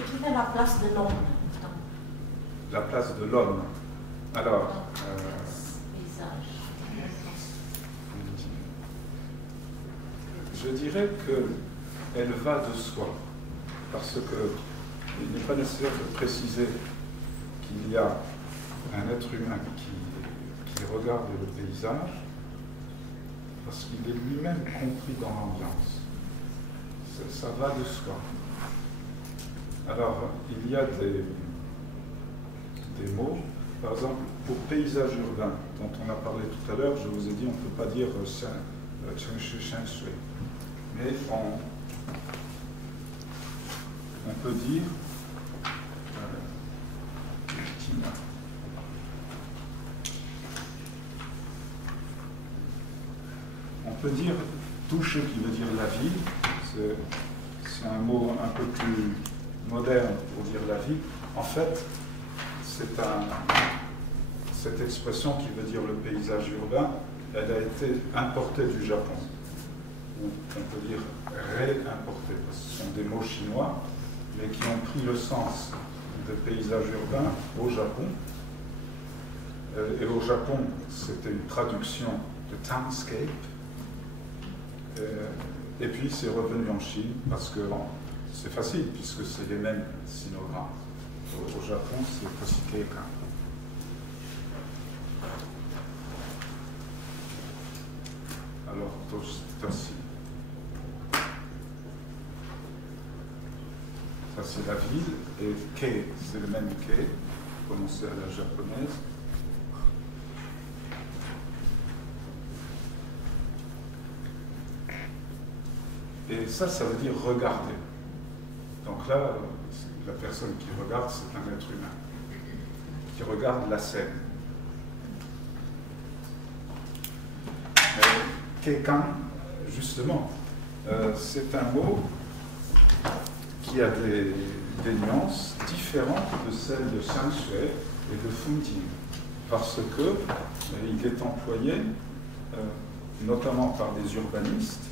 Et qui fait la place de l'homme? La place de l'homme. Alors, je dirais qu'elle va de soi, parce qu'il n'est pas nécessaire de préciser qu'il y a un être humain qui regarde le paysage, parce qu'il est lui-même compris dans l'ambiance. Ça va de soi. Alors, il y a des mots, par exemple, pour paysage urbain, dont on a parlé tout à l'heure, je vous ai dit, on ne peut pas dire Cheng Shui, mais on peut dire on peut dire touche qui veut dire la ville, c'est un mot un peu plus moderne pour dire la ville. En fait, cette expression qui veut dire le paysage urbain, elle a été importée du Japon, ou on peut dire réimportée, parce que ce sont des mots chinois, mais qui ont pris le sens de paysage urbain au Japon. Et au Japon, c'était une traduction de townscape. Et puis c'est revenu en Chine, parce que c'est facile, puisque c'est les mêmes sinogrammes. Au Japon, c'est Koshikeikan. Alors, Toshi. Ça, c'est la ville, et Kei, c'est le même Kei, prononcé à la japonaise. Et ça veut dire regarder. Donc là, la personne qui regarde, c'est un être humain, qui regarde la scène. Keikan, justement, c'est un mot qui a des nuances différentes de celles de Shang Shui et de Funjing, parce qu'il est employé notamment par des urbanistes,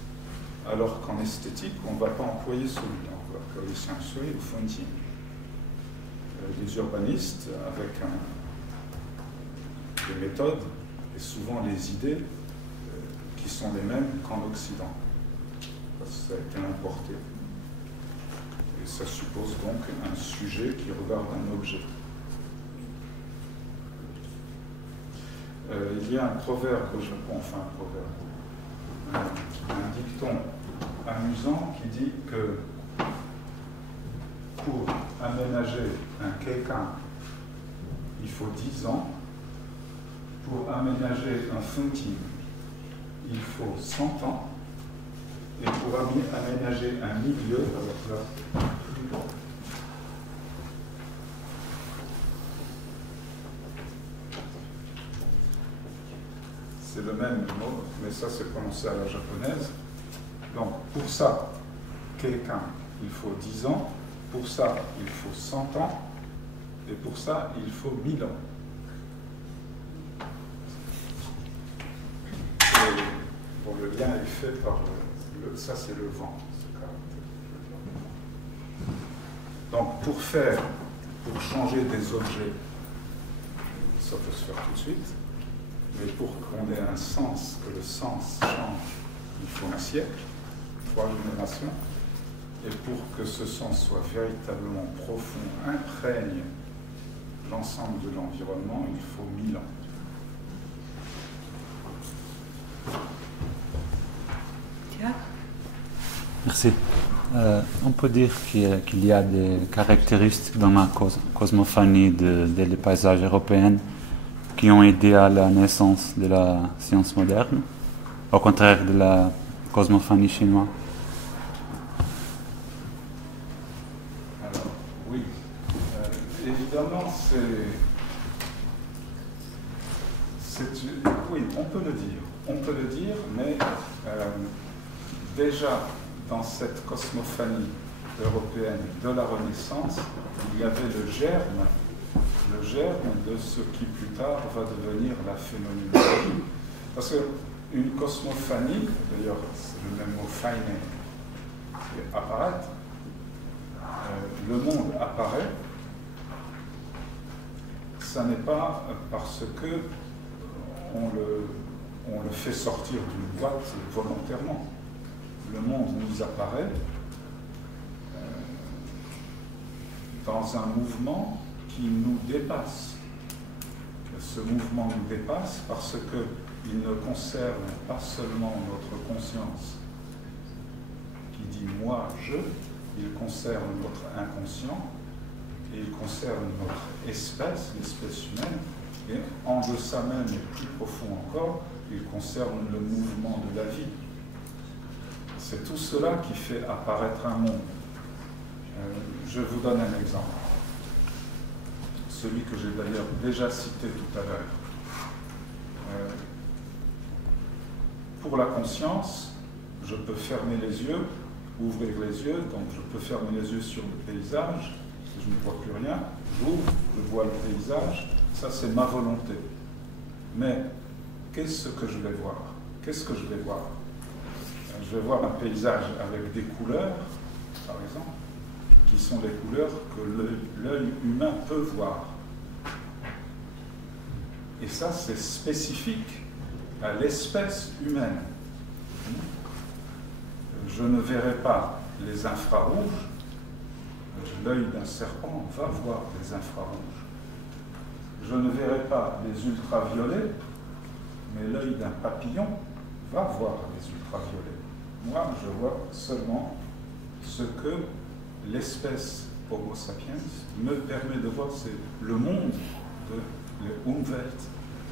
alors qu'en esthétique, on ne va pas employer celui-là, on va employer Shang Shui ou Funjing. Les urbanistes, avec des méthodes et souvent les idées qui sont les mêmes qu'en Occident, parce que ça a été importé. Et ça suppose donc un sujet qui regarde un objet. Il y a un proverbe au Japon, enfin un proverbe, un dicton amusant qui dit que pour aménager un keikan, il faut 10 ans. Pour aménager un funjing, il faut 100 ans. Et pour aménager un milieu, alors là, c'est le même mot, mais ça c'est prononcé à la japonaise. Donc pour ça, keikan, il faut 10 ans. Pour ça, il faut 100 ans. Et pour ça, il faut 1000 ans. Et, bon, le lien est fait par ça, c'est le vent. Donc, pour changer des objets, ça peut se faire tout de suite, mais pour qu'on ait un sens, que le sens change, il faut un siècle, 3 générations, et pour que ce sens soit véritablement profond, imprègne l'ensemble de l'environnement, il faut 1000 ans. Merci. On peut dire qu'il y a des caractéristiques dans la cosmophanie des paysages européens qui ont aidé à la naissance de la science moderne, au contraire de la cosmophanie chinoise. Alors, oui. Évidemment, oui, on peut le dire. On peut le dire, mais déjà, dans cette cosmophanie européenne de la Renaissance, il y avait le germe de ce qui plus tard va devenir la phénoménologie. Parce qu'une cosmophanie, d'ailleurs c'est le même mot feine qui apparaît, le monde apparaît, ça n'est pas parce que on le fait sortir d'une boîte volontairement. Le monde nous apparaît dans un mouvement qui nous dépasse. Ce mouvement nous dépasse parce qu'il ne concerne pas seulement notre conscience qui dit « moi, je », il concerne notre inconscient et il concerne notre espèce, l'espèce humaine, et en deçà même et plus profond encore, il concerne le mouvement de la vie. C'est tout cela qui fait apparaître un monde. Je vous donne un exemple, celui que j'ai d'ailleurs déjà cité tout à l'heure. Pour la conscience, je peux fermer les yeux, ouvrir les yeux, donc je peux fermer les yeux sur le paysage, si je ne vois plus rien, j'ouvre, je vois le paysage, ça c'est ma volonté. Mais qu'est-ce que je vais voir? Qu'est-ce que je vais voir? Je vais voir un paysage avec des couleurs, par exemple, qui sont les couleurs que l'œil humain peut voir. Et ça, c'est spécifique à l'espèce humaine. Je ne verrai pas les infrarouges. L'œil d'un serpent va voir les infrarouges. Je ne verrai pas les ultraviolets, mais l'œil d'un papillon va voir les ultraviolets. Moi, je vois seulement ce que l'espèce Homo sapiens me permet de voir, c'est le monde de l'Umwelt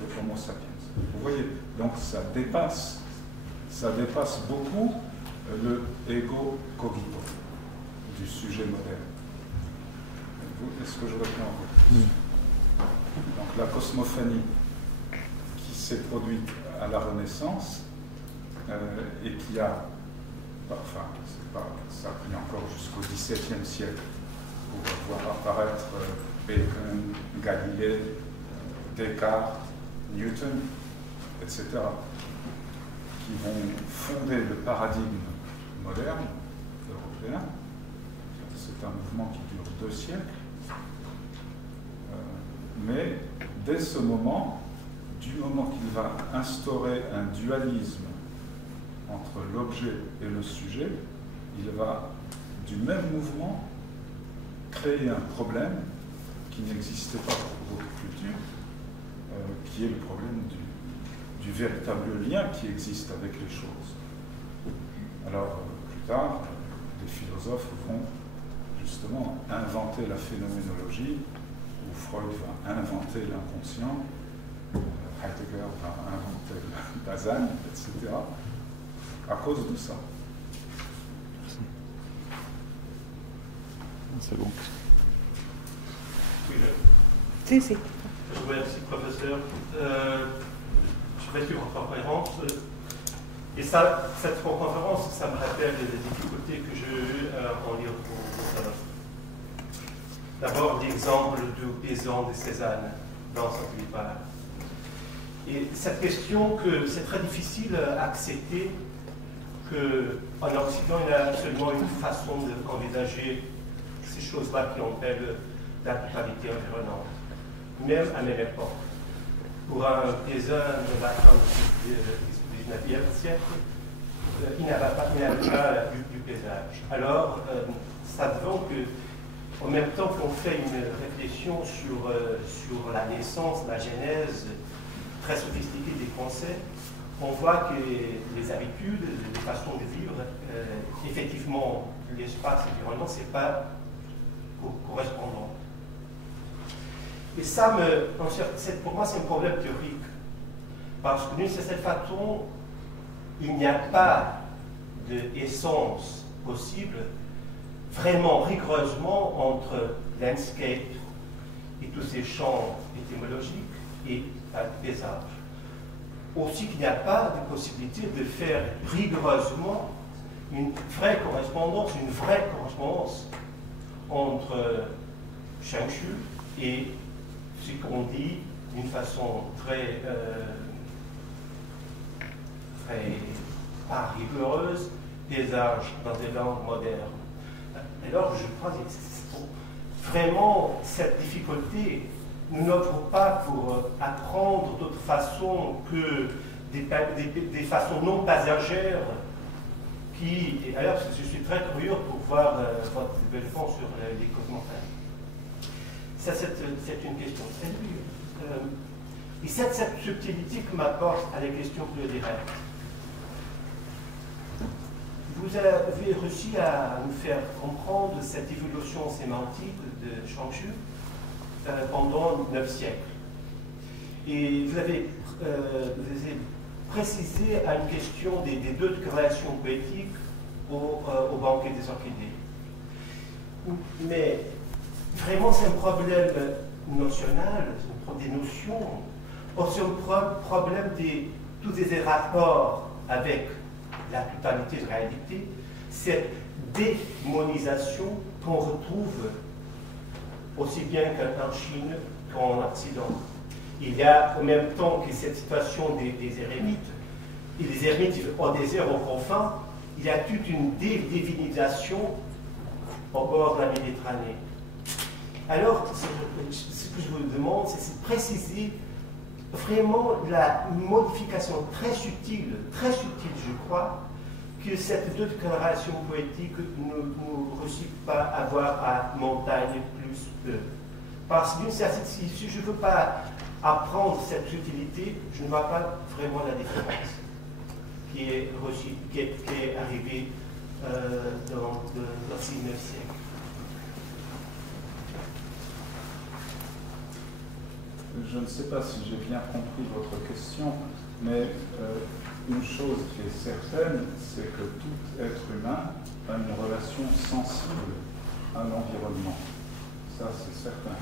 de Homo sapiens. Vous voyez, donc ça dépasse beaucoup le ego cogito du sujet moderne. Est-ce que je réponds? Donc la cosmophanie qui s'est produite à la Renaissance et qui a, enfin, ça a pris encore jusqu'au XVIIe siècle pour voir apparaître Bacon, Galilée, Descartes, Newton, etc., qui vont fonder le paradigme moderne européen. C'est un mouvement qui dure 2 siècles. Mais dès ce moment, du moment qu'il va instaurer un dualisme entre l'objet et le sujet, il va, du même mouvement, créer un problème qui n'existait pas pour d'autres cultures, qui est le problème du véritable lien qui existe avec les choses. Alors, plus tard, les philosophes vont justement inventer la phénoménologie, où Freud va inventer l'inconscient, Heidegger va inventer le Dasein, etc., à cause de ça. C'est bon. Oui, Si, si. je vous remercie, professeur. Je vais suivre votre conférence. Et ça, cette conférence, ça me rappelle les difficultés que j'ai eues en lire vos travaux. D'abord, l'exemple du paysan de Cézanne dans son Philippard. Et cette question que c'est très difficile à accepter qu'en Occident, il y a absolument une façon d'envisager ces choses-là qui appelle la totalité environnante, même à même époque. Pour un paysan de la fin du XIXe siècle, il n'avait pas du paysage. Alors, savons que, en même temps qu'on fait une réflexion sur la naissance, la genèse très sophistiquée des concepts, on voit que les habitudes, les façons de vivre, effectivement, l'espace et l'environnement, ce n'est pas correspondant. Et ça, pour moi, c'est un problème théorique. Parce que d'une certaine façon, il n'y a pas d'essence possible, vraiment rigoureusement, entre landscape et tous ces champs étymologiques et paysage. Aussi qu'il n'y a pas de possibilité de faire rigoureusement une vraie correspondance entre Changshu et ce qu'on dit d'une façon très pas rigoureuse, paysage dans des langues modernes. Alors je crois qu'il faut vraiment, cette difficulté nous n'offre pas pour apprendre d'autres façons que des façons non passagères et alors, je suis très curieux pour voir votre développement sur les cosmophanies. Ça, c'est une question. Et cette subtilité que m'apporte à la question plus directe. Vous avez réussi à nous faire comprendre cette évolution sémantique de Changshu pendant 9 siècles. Et vous avez précisé à une question des deux créations poétiques au banquet des orchidées. Mais vraiment, c'est un problème notionnel, des notions, c'est un problème de tous ces rapports avec la totalité de réalité, cette démonisation qu'on retrouve aussi bien qu'en Chine qu'en Occident. Il y a en même temps que cette situation des ermites, et les ermites au désert, au confin, il y a toute une divinisation au bord de la Méditerranée. Alors, ce que je vous demande, c'est de préciser vraiment la modification très subtile, je crois, que cette déclaration poétique ne réussit pas à avoir à montagne plus peu. Parce que si je ne veux pas apprendre cette subtilité, je ne vois pas vraiment la différence qui est arrivée dans le 19e siècle. Je ne sais pas si j'ai bien compris votre question, mais une chose qui est certaine, c'est que tout être humain a une relation sensible à l'environnement. Ça, c'est certain.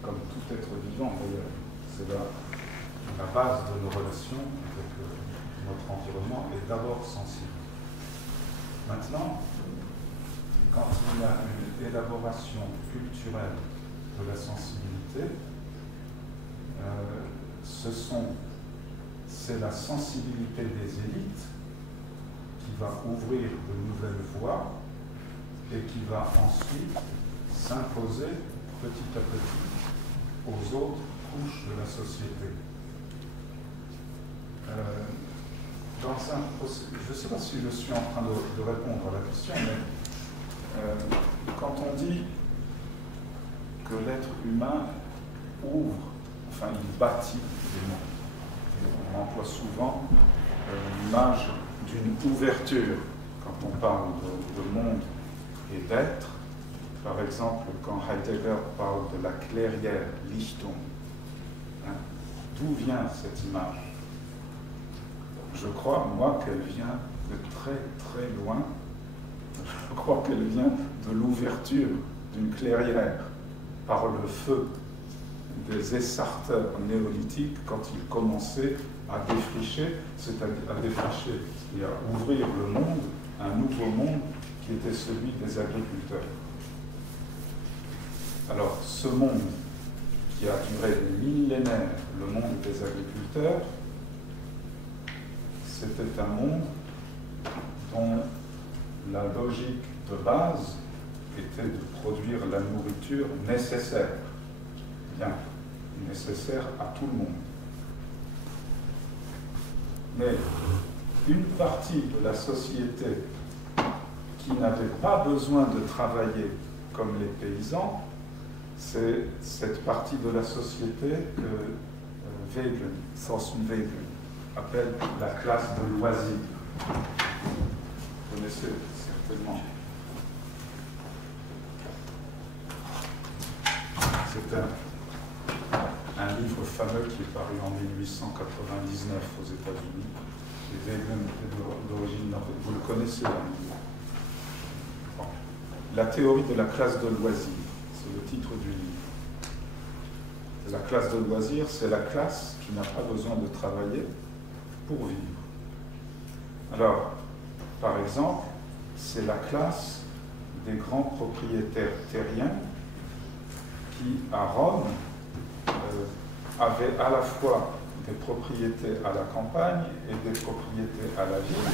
Comme tout être vivant, d'ailleurs. C'est la base de nos relations avec notre environnement est d'abord sensible. Maintenant, quand il y a une élaboration culturelle de la sensibilité, c'est la sensibilité des élites qui va ouvrir de nouvelles voies et qui va ensuite s'imposer petit à petit aux autres couches de la société. Je ne sais pas si je suis en train de répondre à la question, mais quand on dit que l'être humain ouvre, enfin il bâtit des mondes, et on emploie souvent l'image d'une ouverture quand on parle de monde et d'être. Par exemple, quand Heidegger parle de la clairière, Lichtung, d'où vient cette image? Je crois, moi, qu'elle vient de très très loin. Je crois qu'elle vient de l'ouverture d'une clairière par le feu des essarteurs néolithiques quand ils commençaient à défricher, c'est-à-dire à défricher et à ouvrir le monde, un nouveau monde qui était celui des agriculteurs. Alors, ce monde qui a duré des millénaires, le monde des agriculteurs, c'était un monde dont la logique de base était de produire la nourriture nécessaire, bien nécessaire à tout le monde. Mais une partie de la société qui n'avait pas besoin de travailler comme les paysans, c'est cette partie de la société que Thorsten Veblen appelle la classe de loisirs. Vous connaissez certainement. C'est un livre fameux qui est paru en 1899 aux États-Unis. Et Veblen est d'origine norvégienne. Vous le connaissez, hein? Bon. La théorie de la classe de loisirs. C'est le titre du livre. La classe de loisirs, c'est la classe qui n'a pas besoin de travailler pour vivre. Alors, par exemple, c'est la classe des grands propriétaires terriens qui, à Rome, avaient à la fois des propriétés à la campagne et des propriétés à la ville,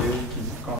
et qui, quand